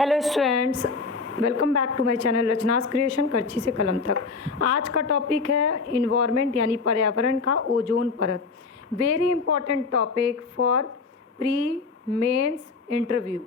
Hello students, welcome back to my channel Rachna's creation करछी से कलम तक। आज का टॉपिक है इन्वायरमेंट यानी पर्यावरण का ओजोन परत। Very important topic for pre mains interview.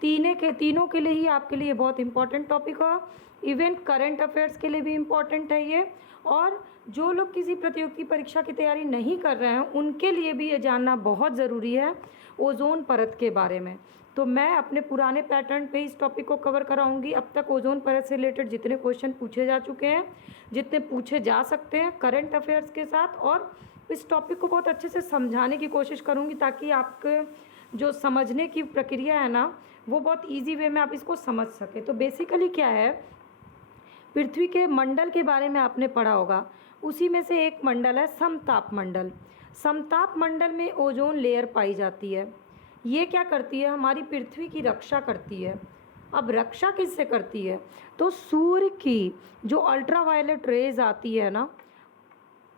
तीनों के लिए ही आपके लिए बहुत इंपॉर्टेंट टॉपिक है। इवन करंट अफेयर्स के लिए भी इम्पॉर्टेंट है ये, और जो लोग किसी प्रतियोगी परीक्षा की तैयारी नहीं कर रहे हैं उनके लिए भी ये जानना बहुत ज़रूरी है ओजोन परत के बारे में। तो मैं अपने पुराने पैटर्न पे इस टॉपिक को कवर कराऊंगी। अब तक ओजोन परत से रिलेटेड जितने क्वेश्चन पूछे जा चुके हैं, जितने पूछे जा सकते हैं करंट अफेयर्स के साथ, और इस टॉपिक को बहुत अच्छे से समझाने की कोशिश करूंगी ताकि आपके जो समझने की प्रक्रिया है ना, वो बहुत ईजी वे में आप इसको समझ सकें। तो बेसिकली क्या है, पृथ्वी के मंडल के बारे में आपने पढ़ा होगा। उसी में से एक मंडल है समताप मंडल। समताप मंडल में ओजोन लेयर पाई जाती है। ये क्या करती है, हमारी पृथ्वी की रक्षा करती है। अब रक्षा किससे करती है, तो सूर्य की जो अल्ट्रावायलेट रेज आती है ना,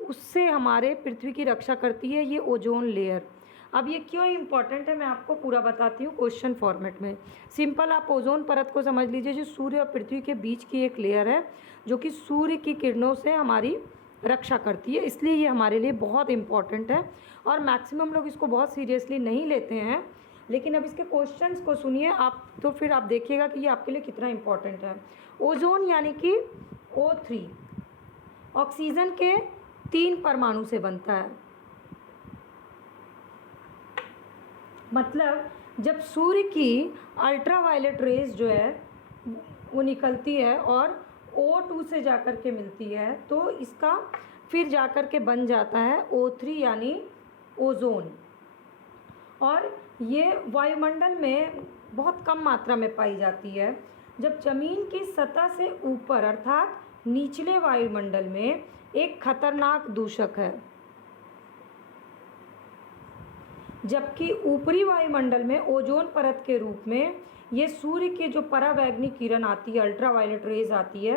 उससे हमारे पृथ्वी की रक्षा करती है ये ओजोन लेयर। अब ये क्यों इम्पॉर्टेंट है मैं आपको पूरा बताती हूँ क्वेश्चन फॉर्मेट में। सिंपल आप ओजोन परत को समझ लीजिए, जो सूर्य और पृथ्वी के बीच की एक लेयर है जो कि सूर्य की किरणों से हमारी रक्षा करती है, इसलिए ये हमारे लिए बहुत इम्पॉर्टेंट है। और मैक्सिमम लोग इसको बहुत सीरियसली नहीं लेते हैं, लेकिन अब इसके क्वेश्चंस को सुनिए आप, तो फिर आप देखिएगा कि ये आपके लिए कितना इम्पॉर्टेंट है। ओजोन यानी कि O3 ऑक्सीजन के 3 परमाणु से बनता है। मतलब जब सूर्य की अल्ट्रावायलेट रेज जो है वो निकलती है और O2 से जाकर के मिलती है, तो इसका फिर जाकर के बन जाता है O3 यानी ओजोन। और ये वायुमंडल में बहुत कम मात्रा में पाई जाती है। जब ज़मीन की सतह से ऊपर अर्थात निचले वायुमंडल में एक खतरनाक दूषक है, जबकि ऊपरी वायुमंडल में ओजोन परत के रूप में ये सूर्य के जो परावैंगनी किरण आती है, अल्ट्रावायलेट रेज आती है,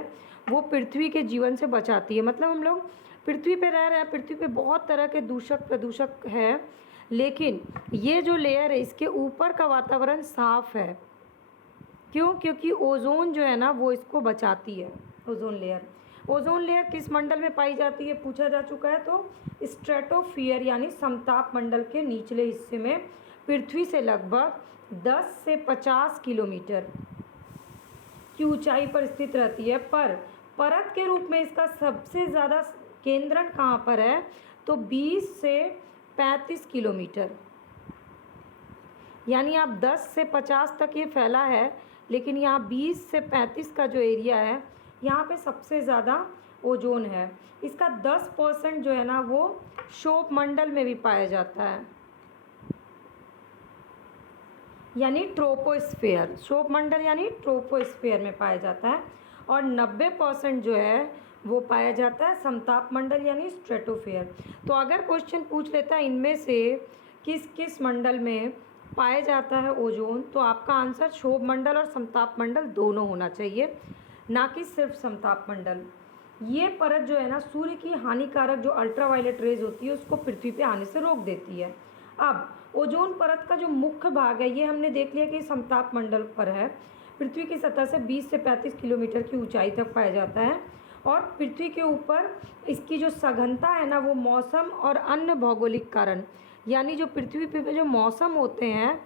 वो पृथ्वी के जीवन से बचाती है। मतलब हम लोग पृथ्वी पे रह रहे हैं, पृथ्वी पे बहुत तरह के प्रदूषक है, लेकिन ये जो लेयर है इसके ऊपर का वातावरण साफ है। क्यों? क्योंकि ओजोन जो है ना वो इसको बचाती है। ओजोन लेयर किस मंडल में पाई जाती है पूछा जा चुका है, तो स्ट्रेटोफियर यानी समताप मंडल के निचले हिस्से में पृथ्वी से लगभग 10 से 50 किलोमीटर की ऊंचाई पर स्थित रहती है। पर परत के रूप में इसका सबसे ज़्यादा केंद्रण कहाँ पर है, तो 20 से 35 किलोमीटर, यानी आप 10 से 50 तक ये फैला है, लेकिन यहाँ 20 से 35 का जो एरिया है यहाँ पे सबसे ज़्यादा ओजोन है। इसका 10% जो है ना वो शोभ मंडल में भी पाया जाता है, यानी ट्रोपोस्फेयर। शोभ मंडल यानी ट्रोपोस्फेयर में पाया जाता है। और 90% जो है वो पाया जाता है समताप मंडल यानी स्ट्रेटोफेयर। तो अगर क्वेश्चन पूछ लेता है इनमें से किस किस मंडल में पाया जाता है ओजोन, तो आपका आंसर शोभ मंडल और समताप मंडल दोनों होना चाहिए, ना कि सिर्फ समताप मंडल। ये परत जो है ना सूर्य की हानिकारक जो अल्ट्रावायलेट रेज होती है उसको पृथ्वी पे आने से रोक देती है। अब ओजोन परत का जो मुख्य भाग है ये हमने देख लिया कि समताप मंडल पर है, पृथ्वी की सतह से 20 से 35 किलोमीटर की ऊंचाई तक पाया जाता है। और पृथ्वी के ऊपर इसकी जो सघनता है ना वो मौसम और अन्य भौगोलिक कारण, यानी जो पृथ्वी पे जो मौसम होते हैं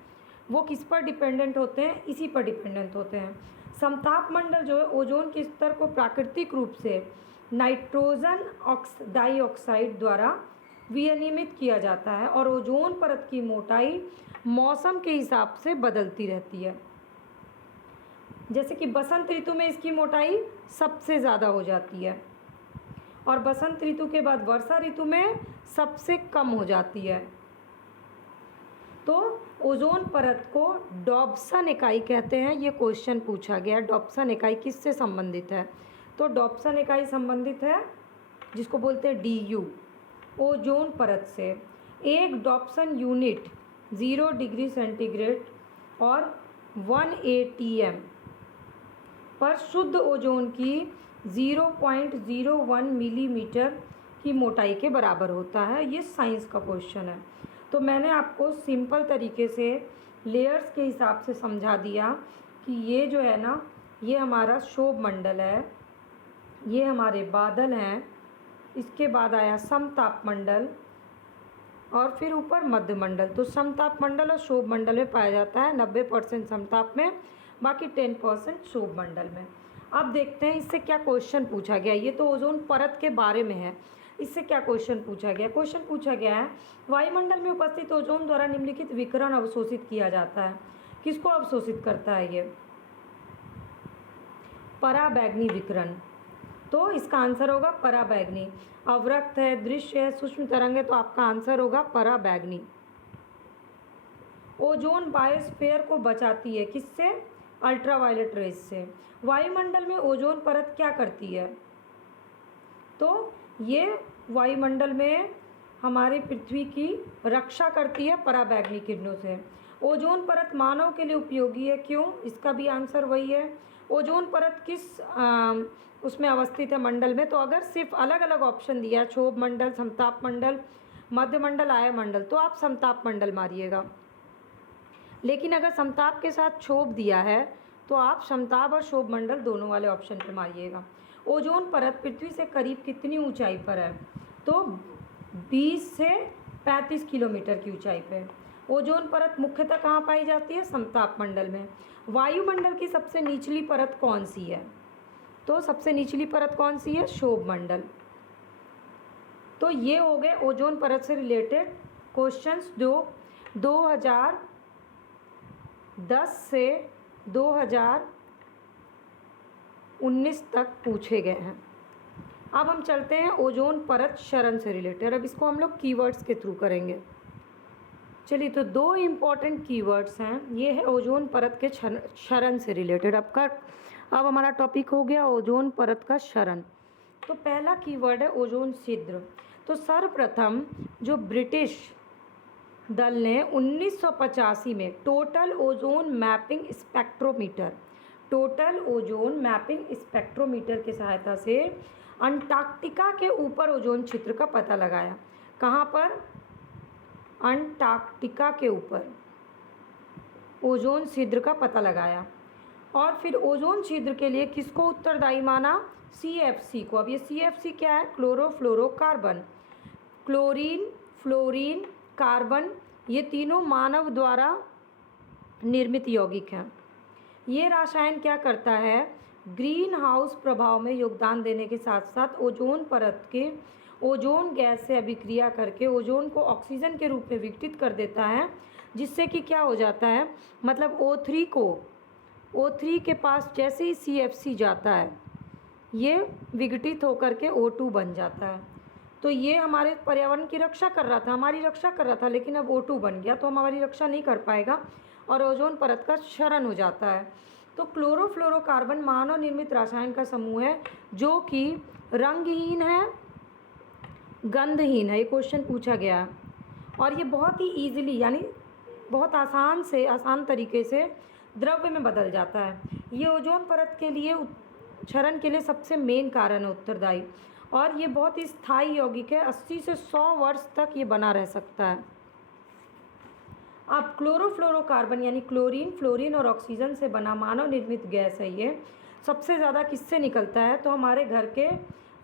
वो किस पर डिपेंडेंट होते हैं, इसी पर डिपेंडेंट होते हैं। समताप मंडल जो है ओजोन के स्तर को प्राकृतिक रूप से नाइट्रोजन डाइऑक्साइड द्वारा विनियमित किया जाता है, और ओजोन परत की मोटाई मौसम के हिसाब से बदलती रहती है। जैसे कि बसंत ऋतु में इसकी मोटाई सबसे ज़्यादा हो जाती है, और बसंत ऋतु के बाद वर्षा ऋतु में सबसे कम हो जाती है। तो ओजोन परत को डॉप्सन इकाई कहते हैं। ये क्वेश्चन पूछा गया, डॉप्सन इकाई किससे संबंधित है, तो डॉप्सन इकाई संबंधित है जिसको बोलते हैं DU, ओजोन परत से। एक डॉप्सन यूनिट 0 डिग्री सेंटीग्रेड और 1 ATM पर शुद्ध ओजोन की 0.01 मिलीमीटर की मोटाई के बराबर होता है। ये साइंस का क्वेश्चन है। तो मैंने आपको सिंपल तरीके से लेयर्स के हिसाब से समझा दिया कि ये जो है ना, ये हमारा क्षोभ मंडल है, ये हमारे बादल हैं, इसके बाद आया समताप मंडल और फिर ऊपर मध्य मंडल। तो समताप मंडल और क्षोभ मंडल में पाया जाता है 90% समताप में, बाकी 10% क्षोभ मंडल में। अब देखते हैं इससे क्या क्वेश्चन पूछा गया। ये तो ओजोन परत के बारे में है, इससे क्या क्वेश्चन पूछा गया। क्वेश्चन पूछा गया है वायुमंडल में उपस्थित ओजोन द्वारा निम्नलिखित विकिरण अवशोषित किया जाता है। किसको अवशोषित करता है ये? पराबैंगनी विकिरण। तो इसका आंसर होगा पराबैंगनी। अवरक्त है, दृश्य है, सूक्ष्म तरंग है, तो आपका आंसर होगा पराबैंगनी। ओजोन बायोस्फीयर को बचाती है, किससे? अल्ट्रावायलेट रेज से। वायुमंडल में ओजोन परत क्या करती है? तो ये वायुमंडल में हमारी पृथ्वी की रक्षा करती है पराबैंगनी किरणों से। ओजोन परत मानव के लिए उपयोगी है, क्यों? इसका भी आंसर वही है। ओजोन परत किस उसमें अवस्थित है मंडल में? तो अगर सिर्फ अलग अलग ऑप्शन दिया, क्षोभ मंडल, समताप मंडल, मध्य मंडल, आय मंडल, तो आप समताप मंडल मारिएगा। लेकिन अगर समताप के साथ क्षोभ दिया है तो आप समताप और क्षोभ मंडल दोनों वाले ऑप्शन पे मारिएगा। ओजोन परत पृथ्वी से करीब कितनी ऊंचाई पर है? तो 20 से 35 किलोमीटर की ऊंचाई पे। ओजोन परत मुख्यतः कहाँ पाई जाती है? समताप मंडल में। वायुमंडल की सबसे निचली परत कौन सी है? तो सबसे निचली परत कौन सी है? क्षोभ मंडल। तो ये हो गए ओजोन परत से रिलेटेड क्वेश्चंस जो 2010 से 2019 तक पूछे गए हैं। अब हम चलते हैं ओजोन परत क्षरण से रिलेटेड। अब इसको हम लोग कीवर्ड्स के थ्रू करेंगे। चलिए, तो दो इम्पॉर्टेंट कीवर्ड्स हैं, ये है ओजोन परत के क्षरण से रिलेटेड। अब हमारा टॉपिक हो गया ओजोन परत का क्षरण। तो पहला कीवर्ड है ओजोन छिद्र। तो सर्वप्रथम जो ब्रिटिश दल ने 1985 में टोटल ओजोन मैपिंग स्पेक्ट्रोमीटर की सहायता से अंटार्कटिका के ऊपर ओजोन छिद्र का पता लगाया। कहाँ पर? अंटार्कटिका के ऊपर ओजोन छिद्र का पता लगाया। और फिर ओजोन छिद्र के लिए किसको उत्तरदायी माना? CFC को। अब ये CFC क्या है? क्लोरोफ्लोरोकार्बन। क्लोरीन, फ्लोरीन, कार्बन, ये तीनों मानव द्वारा निर्मित यौगिक हैं। ये रसायन क्या करता है? ग्रीन हाउस प्रभाव में योगदान देने के साथ साथ ओजोन परत के ओजोन गैस से अभिक्रिया करके ओजोन को ऑक्सीजन के रूप में विघटित कर देता है, जिससे कि क्या हो जाता है, मतलब O3 के पास जैसे ही CFC जाता है ये विघटित होकर के O2 बन जाता है। तो ये हमारे पर्यावरण की रक्षा कर रहा था, हमारी रक्षा कर रहा था, लेकिन अब O2 बन गया तो हमारी रक्षा नहीं कर पाएगा और ओजोन परत का क्षरण हो जाता है। तो क्लोरोफ्लोरोकार्बन मानव निर्मित रसायन का समूह है जो कि रंगहीन है, गंधहीन है। ये क्वेश्चन पूछा गया है और ये बहुत ही ईजिली, यानी बहुत आसान तरीके से द्रव्य में बदल जाता है। ये ओजोन परत के लिए क्षरण के लिए सबसे मेन कारण है उत्तरदायी, और ये बहुत ही स्थायी यौगिक है। 80 से 100 वर्ष तक ये बना रह सकता है। अब क्लोरोफ्लोरोकार्बन यानी क्लोरीन, फ्लोरीन और ऑक्सीजन से बना मानव निर्मित गैस है। ये सबसे ज़्यादा किससे निकलता है? तो हमारे घर के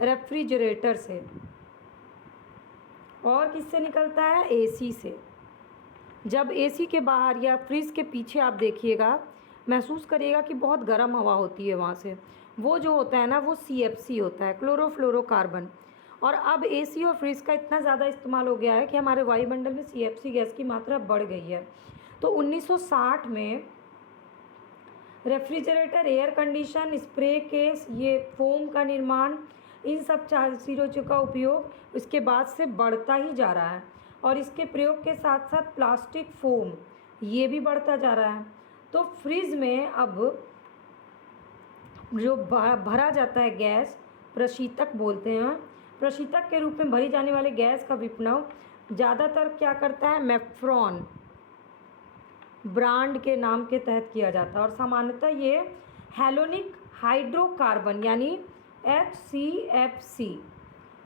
रेफ्रिजरेटर से। और किससे निकलता है? AC से। जब AC के बाहर या फ्रिज के पीछे आप देखिएगा, महसूस करिएगा कि बहुत गर्म हवा होती है वहाँ से, वो जो होता है ना, वो CFC होता है, क्लोरोफ्लोरोकार्बन। और अब AC और फ्रिज का इतना ज़्यादा इस्तेमाल हो गया है कि हमारे वायुमंडल में CFC गैस की मात्रा बढ़ गई है। तो 1960 में refrigerator, air condition, spray case, ये फोम का निर्माण, इन सब चीज़ों का उपयोग इसके बाद से बढ़ता ही जा रहा है। और इसके प्रयोग के साथ साथ प्लास्टिक फोम ये भी बढ़ता जा रहा है। तो फ्रिज में अब जो भरा जाता है गैस, प्रशीतक बोलते हैं, प्रशीतक के रूप में भरी जाने वाले गैस का विपणन ज़्यादातर क्या करता है? मेफ्रॉन ब्रांड के नाम के तहत किया जाता है। और सामान्यतः ये हैलोनिक हाइड्रोकार्बन यानी HCFC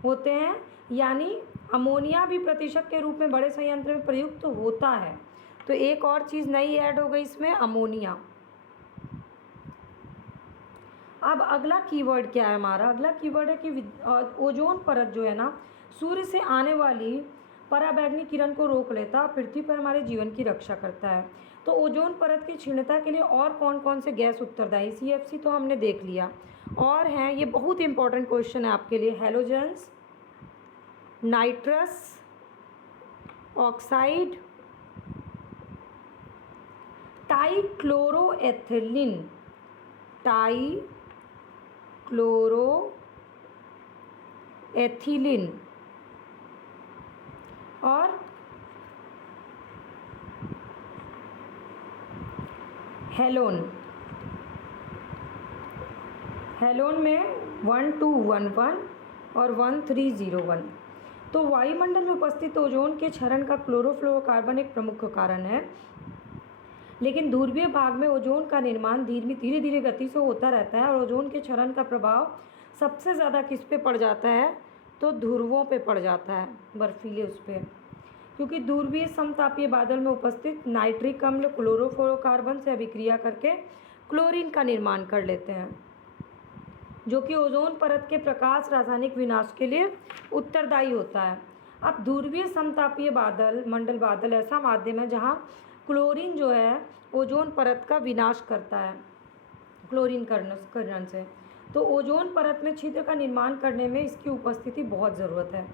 होते हैं, यानी अमोनिया भी प्रतिशत के रूप में बड़े संयंत्र में प्रयुक्त होता है। तो एक और चीज़ नई ऐड हो गई इसमें, अमोनिया। अब अगला कीवर्ड क्या है हमारा, अगला कीवर्ड है कि ओजोन परत जो है ना सूर्य से आने वाली पराबैंगनी किरण को रोक लेता और पृथ्वी पर हमारे जीवन की रक्षा करता है। तो ओजोन परत की क्षीणता के लिए और कौन कौन से गैस उत्तरदायी, CFC तो हमने देख लिया, और हैं ये बहुत इंपॉर्टेंट क्वेश्चन है आपके लिए, हैलोजेंस, नाइट्रस ऑक्साइड, टाइक्लोरोएथिलीन, टाइक्लोरोएथिलीन और हेलोन। हेलोन में 1211 और 1301। तो वायुमंडल में उपस्थित ओजोन के क्षरण का क्लोरोफ्लोरोकार्बन एक प्रमुख कारण है, लेकिन ध्रुवीय भाग में ओजोन का निर्माण धीरे धीरे गति से होता रहता है और ओजोन के क्षरण का प्रभाव सबसे ज़्यादा किस पे पड़ जाता है, तो ध्रुवों पे पड़ जाता है, बर्फीले उस पर, क्योंकि ध्रुवीय समतापीय बादल में उपस्थित नाइट्रिक अम्ल क्लोरोफ्लोरोकार्बन से अभिक्रिया करके क्लोरीन का निर्माण कर लेते हैं, जो कि ओजोन परत के प्रकाश रासायनिक विनाश के लिए उत्तरदायी होता है। अब ध्रुवीय समतापीय बादल, मंडल बादल ऐसा माध्यम है जहाँ क्लोरीन जो है ओजोन परत का विनाश करता है क्लोरीन करण से। तो ओजोन परत में छिद्र का निर्माण करने में इसकी उपस्थिति बहुत ज़रूरत है।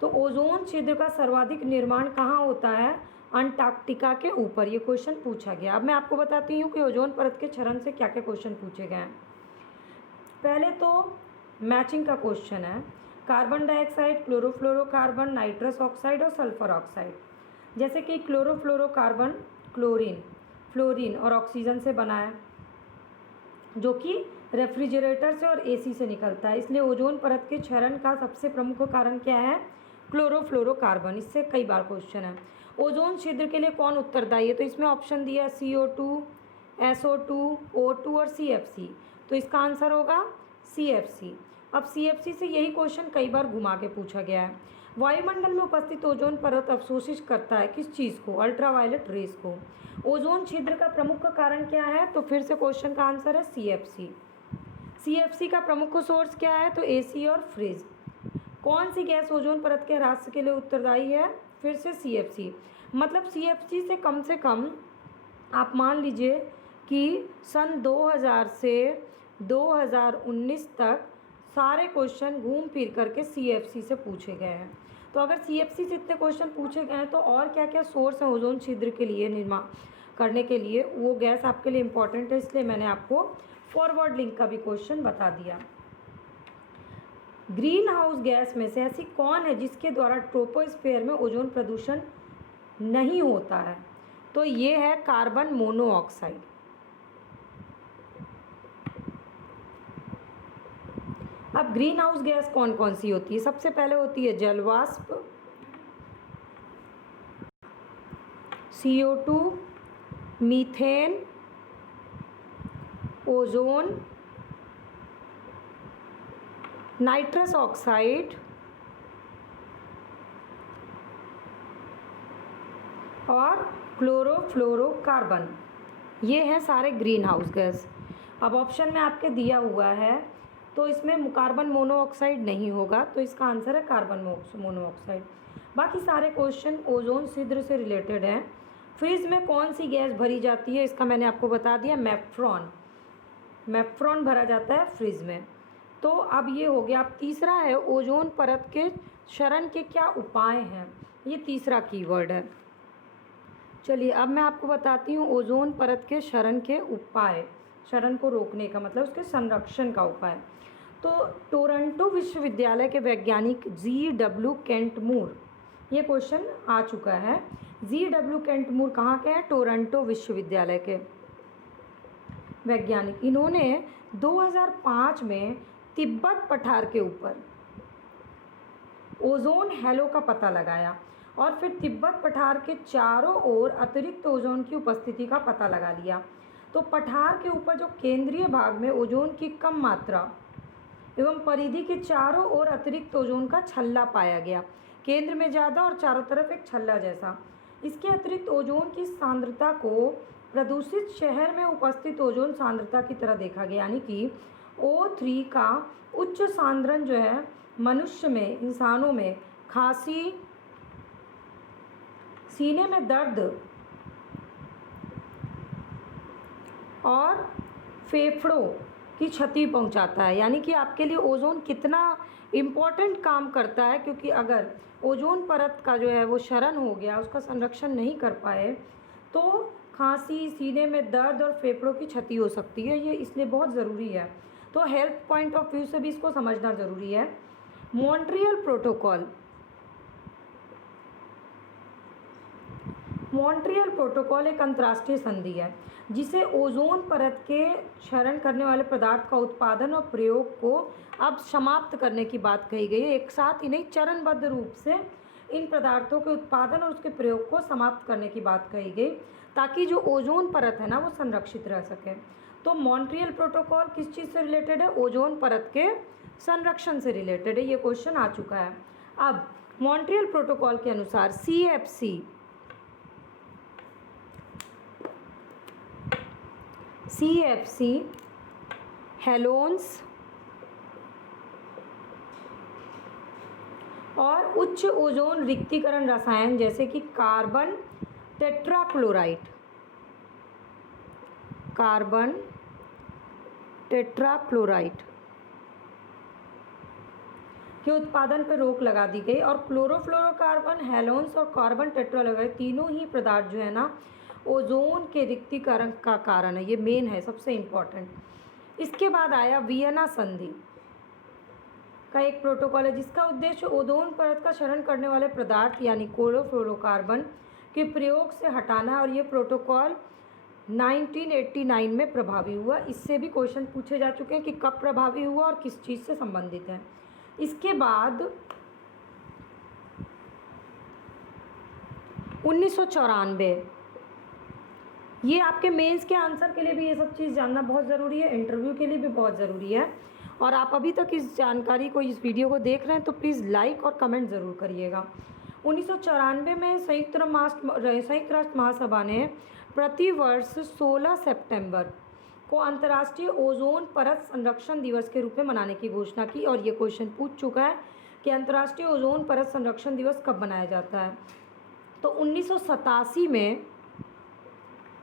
तो ओजोन छिद्र का सर्वाधिक निर्माण कहाँ होता है, अंटार्कटिका के ऊपर। ये क्वेश्चन पूछा गया। अब मैं आपको बताती हूँ कि ओजोन परत के क्षरण से क्या क्या क्वेश्चन पूछे गए हैं। पहले तो मैचिंग का क्वेश्चन है, carbon dioxide, chlorofluorocarbon, nitrous oxide और सल्फर ऑक्साइड। जैसे कि क्लोरोफ्लोरोकार्बन फ्लोरीन और ऑक्सीजन से बना है, जो कि रेफ्रिजरेटर से और AC से निकलता है, इसलिए ओजोन परत के क्षरण का सबसे प्रमुख कारण क्या है, क्लोरोफ्लोरोकार्बन। इससे कई बार क्वेश्चन है। ओजोन छिद्र के लिए कौन उत्तरदायी है, तो इसमें ऑप्शन दिया है CO2, SO2, O2 और CFC। तो इसका आंसर होगा CFC। अब CFC से यही क्वेश्चन कई बार घुमा के पूछा गया है। वायुमंडल में उपस्थित ओजोन परत अवशोषित करता है किस चीज़ को, अल्ट्रावायलेट रेज को। ओजोन छिद्र का प्रमुख कारण क्या है, तो फिर से क्वेश्चन का आंसर है CFC। CFC का प्रमुख सोर्स क्या है, तो AC और फ्रिज। कौन सी गैस ओजोन परत के ह्रास के लिए उत्तरदायी है, फिर से CFC। मतलब CFC से कम आप मान लीजिए कि सन 2000 से 2019 तक सारे क्वेश्चन घूम फिर करके CFC से पूछे गए हैं। तो अगर CFC से इतने क्वेश्चन पूछे गए हैं तो और क्या क्या सोर्स हैं ओजोन छिद्र के लिए निर्माण करने के लिए, वो गैस आपके लिए इम्पॉर्टेंट है, इसलिए मैंने आपको फॉरवर्ड लिंक का भी क्वेश्चन बता दिया। ग्रीन हाउस गैस में से ऐसी कौन है जिसके द्वारा ट्रोपोस्फेयर में ओजोन प्रदूषण नहीं होता है, तो ये है कार्बन मोनोऑक्साइड। अब ग्रीन हाउस गैस कौन कौन सी होती है, सबसे पहले होती है जलवाष्प, CO2, methane, ozone, nitrous oxide और क्लोरोफ्लोरोकार्बन। ये हैं सारे ग्रीन हाउस गैस। अब ऑप्शन में आपके दिया हुआ है, तो इसमें कार्बन मोनोऑक्साइड नहीं होगा, तो इसका आंसर है कार्बन मोनोऑक्साइड। बाकी सारे क्वेश्चन ओजोन छिद्र से रिलेटेड हैं। फ्रिज में कौन सी गैस भरी जाती है, इसका मैंने आपको बता दिया, मेफ्रॉन भरा जाता है फ्रिज में। तो अब ये हो गया। अब तीसरा है ओजोन परत के क्षरण के क्या उपाय हैं, ये तीसरा कीवर्ड है। चलिए अब मैं आपको बताती हूँ ओजोन परत के क्षरण के उपाय, क्षरण को रोकने का मतलब उसके संरक्षण का उपाय। तो टोरंटो विश्वविद्यालय के वैज्ञानिक GW केंट मूर, ये क्वेश्चन आ चुका है। GW केंट मूर कहाँ के हैं, टोरंटो विश्वविद्यालय के वैज्ञानिक। इन्होंने 2005 में तिब्बत पठार के ऊपर ओजोन हैलो का पता लगाया और फिर तिब्बत पठार के चारों ओर अतिरिक्त ओजोन की उपस्थिति का पता लगा लिया। तो पठार के ऊपर जो केंद्रीय भाग में ओजोन की कम मात्रा एवं परिधि के चारों ओर अतिरिक्त ओजोन का छल्ला पाया गया, केंद्र में ज़्यादा और चारों तरफ एक छल्ला जैसा। इसके अतिरिक्त ओजोन की सांद्रता को प्रदूषित शहर में उपस्थित ओजोन सांद्रता की तरह देखा गया, यानी कि O3 का उच्च सांद्रण जो है मनुष्य में, इंसानों में खांसी, सीने में दर्द और फेफड़ों की क्षति पहुंचाता है। यानी कि आपके लिए ओजोन कितना इम्पोर्टेंट काम करता है, क्योंकि अगर ओजोन परत का जो है वो क्षरण हो गया, उसका संरक्षण नहीं कर पाए, तो खांसी, सीने में दर्द और फेफड़ों की क्षति हो सकती है। ये इसलिए बहुत ज़रूरी है, तो हेल्थ पॉइंट ऑफ व्यू से भी इसको समझना ज़रूरी है। मॉन्ट्रियल प्रोटोकॉल, मॉन्ट्रियल प्रोटोकॉल एक अंतर्राष्ट्रीय संधि है जिसे ओजोन परत के क्षरण करने वाले पदार्थ का उत्पादन और प्रयोग को अब समाप्त करने की बात कही गई है। एक साथ ही नहीं, चरणबद्ध रूप से इन पदार्थों के उत्पादन और उसके प्रयोग को समाप्त करने की बात कही गई, ताकि जो ओजोन परत है ना वो संरक्षित रह सके। तो मॉन्ट्रियल प्रोटोकॉल किस चीज़ से रिलेटेड है? ओजोन परत के संरक्षण से रिलेटेड है। ये क्वेश्चन आ चुका है। अब मॉन्ट्रियल प्रोटोकॉल के अनुसार CFC हेलोन्स और उच्च ओजोन रिक्तीकरण रसायन जैसे कि कार्बन टेट्राक्लोराइड के उत्पादन पर रोक लगा दी गई, और क्लोरोफ्लोरोकार्बन, हेलोन्स और कार्बन टेट्राक्लोराइड तीनों ही पदार्थ जो है ना ओजोन के रिक्तीकरण का कारण है। ये मेन है, सबसे इम्पॉर्टेंट। इसके बाद आया वियना संधि का एक प्रोटोकॉल है जिसका उद्देश्य ओजोन परत का क्षरण करने वाले पदार्थ यानी क्लोरोफ्लोरोकार्बन के प्रयोग से हटाना है, और ये प्रोटोकॉल 1989 में प्रभावी हुआ। इससे भी क्वेश्चन पूछे जा चुके हैं कि कब प्रभावी हुआ और किस चीज़ से संबंधित है। इसके बाद 1994, ये आपके मेंस के आंसर के लिए भी ये सब चीज़ जानना बहुत ज़रूरी है, इंटरव्यू के लिए भी बहुत ज़रूरी है। और आप अभी तक इस जानकारी को, इस वीडियो को देख रहे हैं तो प्लीज़ लाइक और कमेंट ज़रूर करिएगा। 1994 में संयुक्त राष्ट्र महासभा ने प्रतिवर्ष 16 सितंबर को अंतर्राष्ट्रीय ओजोन परत संरक्षण दिवस के रूप में मनाने की घोषणा की। और ये क्वेश्चन पूछ चुका है कि अंतर्राष्ट्रीय ओजोन परत संरक्षण दिवस कब मनाया जाता है। तो 1987 में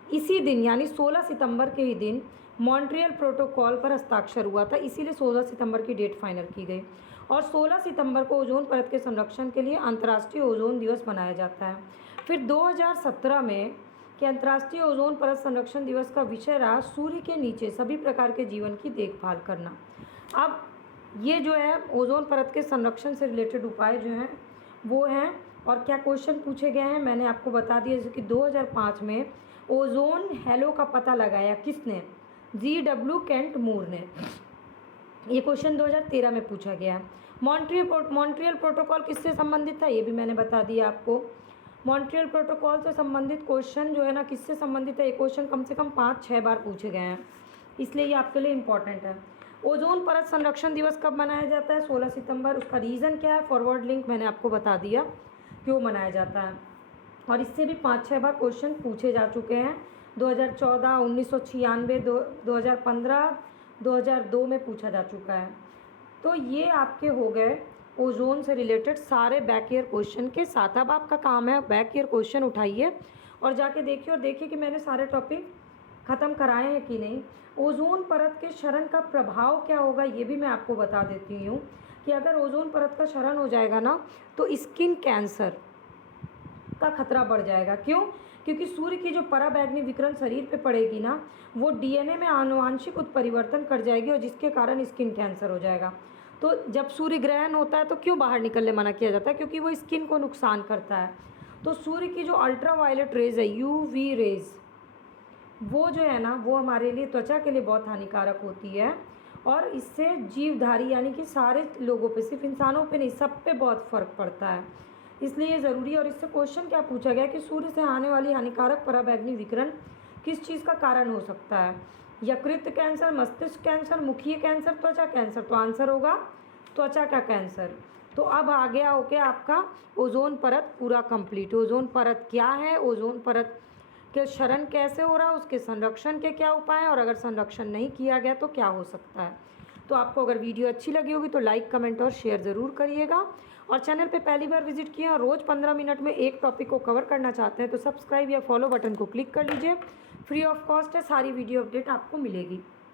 इसी दिन यानी 16 सितंबर के ही दिन मॉन्ट्रियल प्रोटोकॉल पर हस्ताक्षर हुआ था, इसीलिए 16 सितंबर की डेट फाइनल की गई। और 16 सितंबर को ओजोन परत के संरक्षण के लिए अंतर्राष्ट्रीय ओजोन दिवस मनाया जाता है। फिर 2017 में कि अंतर्राष्ट्रीय ओजोन परत संरक्षण दिवस का विषय रहा सूर्य के नीचे सभी प्रकार के जीवन की देखभाल करना। अब ये जो है ओजोन परत के संरक्षण से रिलेटेड उपाय जो हैं वो हैं, और क्या क्वेश्चन पूछे गए हैं मैंने आपको बता दिया। जैसे कि 2005 में ओजोन हैलो का पता लगाया किसने? GW केंट मूर ने। ये क्वेश्चन 2013 में पूछा गया है। मॉन्ट्रियल प्रोटोकॉल किससे संबंधित था? ये भी मैंने बता दिया आपको। मॉन्ट्रियल प्रोटोकॉल से संबंधित क्वेश्चन जो है ना किससे संबंधित है, ये क्वेश्चन कम से कम 5-6 बार पूछे गए हैं, इसलिए ये आपके लिए इम्पॉर्टेंट है। ओजोन परत संरक्षण दिवस कब मनाया जाता है? 16 सितंबर। उसका रीज़न क्या है? फॉरवर्ड लिंक मैंने आपको बता दिया क्यों मनाया जाता है, और इससे भी 5-6 बार क्वेश्चन पूछे जा चुके हैं। 2014, 1996, 2015, 2002 में पूछा जा चुका है। तो ये आपके हो गए ओजोन से रिलेटेड सारे बैक ईयर क्वेश्चन के साथ। अब आपका काम है बैक ईयर क्वेश्चन उठाइए और जाके देखिए, और देखिए कि मैंने सारे टॉपिक ख़त्म कराए हैं कि नहीं। ओजोन परत के क्षरण का प्रभाव क्या होगा ये भी मैं आपको बता देती हूँ कि अगर ओजोन परत का क्षरण हो जाएगा ना तो स्किन कैंसर का खतरा बढ़ जाएगा। क्यों? क्योंकि सूर्य की जो पराबैंगनी विकिरण शरीर पे पड़ेगी ना वो DNA में आनुवांशिक उत्परिवर्तन कर जाएगी, और जिसके कारण स्किन कैंसर हो जाएगा। तो जब सूर्य ग्रहण होता है तो क्यों बाहर निकलने मना किया जाता है? क्योंकि वो स्किन को नुकसान करता है। तो सूर्य की जो अल्ट्रा वायलेट रेज है, UV रेज, वो जो है ना वो हमारे लिए, त्वचा के लिए बहुत हानिकारक होती है, और इससे जीवधारी यानी कि सारे लोगों पे, सिर्फ इंसानों पे नहीं, सब पे बहुत फ़र्क पड़ता है। इसलिए ये ज़रूरी है। और इससे क्वेश्चन क्या पूछा गया कि सूर्य से आने वाली हानिकारक पराबैंगनी विकिरण किस चीज़ का कारण हो सकता है? यकृत कैंसर, मस्तिष्क कैंसर, मुखीय कैंसर, त्वचा कैंसर। तो आंसर होगा त्वचा का कैंसर। तो अब आ गया हो गया आपका ओजोन परत पूरा कंप्लीट। ओजोन परत क्या है, ओजोन परत के क्षरण कैसे हो रहा है, उसके संरक्षण के क्या उपाय हैं, और अगर संरक्षण नहीं किया गया तो क्या हो सकता है। तो आपको अगर वीडियो अच्छी लगी होगी तो लाइक, कमेंट और शेयर ज़रूर करिएगा। और चैनल पे पहली बार विजिट किया और रोज़ 15 मिनट में एक टॉपिक को कवर करना चाहते हैं तो सब्सक्राइब या फॉलो बटन को क्लिक कर लीजिए। फ्री ऑफ कॉस्ट है, सारी वीडियो अपडेट आपको मिलेगी।